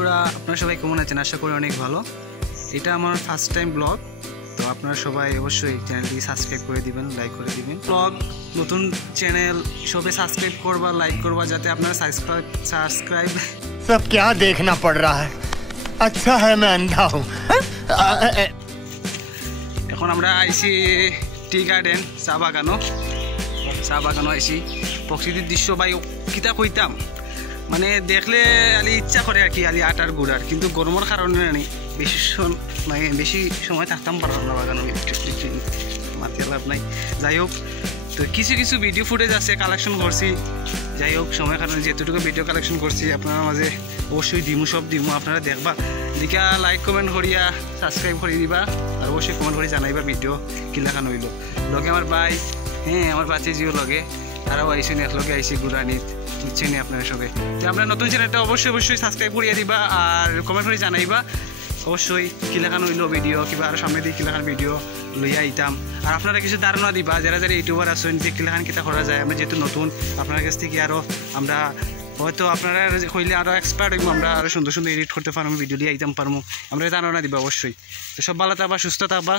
বন্ধুরা আপনারা সবাই কেমন আছেন? আশা করি অনেক ভালো। এটা আমার ফার্স্ট টাইম ব্লগ, তো আপনারা সবাই অবশ্যই চ্যানেলটি সাবস্ক্রাইব করে দিবেন, লাইক করে দিবেন। ব্লগ নতুন চ্যানেল, সবাই সাবস্ক্রাইব করবা, লাইক করবা, যাতে আপনারা সাবস্ক্রাইব सब क्या देखना पड़ रहा है। अच्छा है मैं अंधा हूँ। এখন আমরা আইছি টি গার্ডেন, চা বাগানো আইছি। প্রকৃতির দৃশ্য ভাই কিতা কইতাম, মানে দেখলে আলি ইচ্ছা করে আর কি, আলি আটার গুড়ার, কিন্তু গরমের কারণে আনি বেশি সময় থাকতাম পারলাম না বাগানো, মাথা লাভ নাই। যাই হোক, তো কিছু ভিডিও ফুটেজ আছে, কালেকশন করছি। যাই হোক, সময় কারণে যেতটুকু ভিডিও কালেকশন করছি আপনার মাঝে অবশ্যই সব দিমু, আপনারা দেখবা, দিকা লাইক কমেন্ট করিয়া সাবস্ক্রাইব করে দিবা, আর অবশ্যই কমেন্ট করে জানাইবা ভিডিও কি লেখানো হইল। লগে আমার ভাই, আমার বাচ্চা জিও লগে, তারাও আইসেন, একলগে আইসি গুড়ানিত, বুঝছেন আপনারা সবে। তো আপনার নতুন চ্যানেলটা অবশ্যই সাবস্ক্রাইব করিয়া দিবা, আর কমেন্ট করে জানাইবা অবশ্যই কি লেখানো হইলো ভিডিও, কিংবা আরও সামনে দিয়ে কি লেখান ভিডিও লইয়া আইতাম। আর আপনারা কিছু ধারণা দিবা, যারা ইউটিউবার আছেন, যে কি লেখান কিতা করা যায়। আমরা যেহেতু নতুন, আপনার কাছ থেকে আরও আমরা হয়তো আপনারা কইলে আরও এক্সপার্ট হইব, আমরা আরও সুন্দর এডিট করতে পারবো, ভিডিও দিয়ে আইতাম পারবো, আমরা ধারণা দিবা অবশ্যই। তো সব ভালো থাকবা, সুস্থ থাকবা।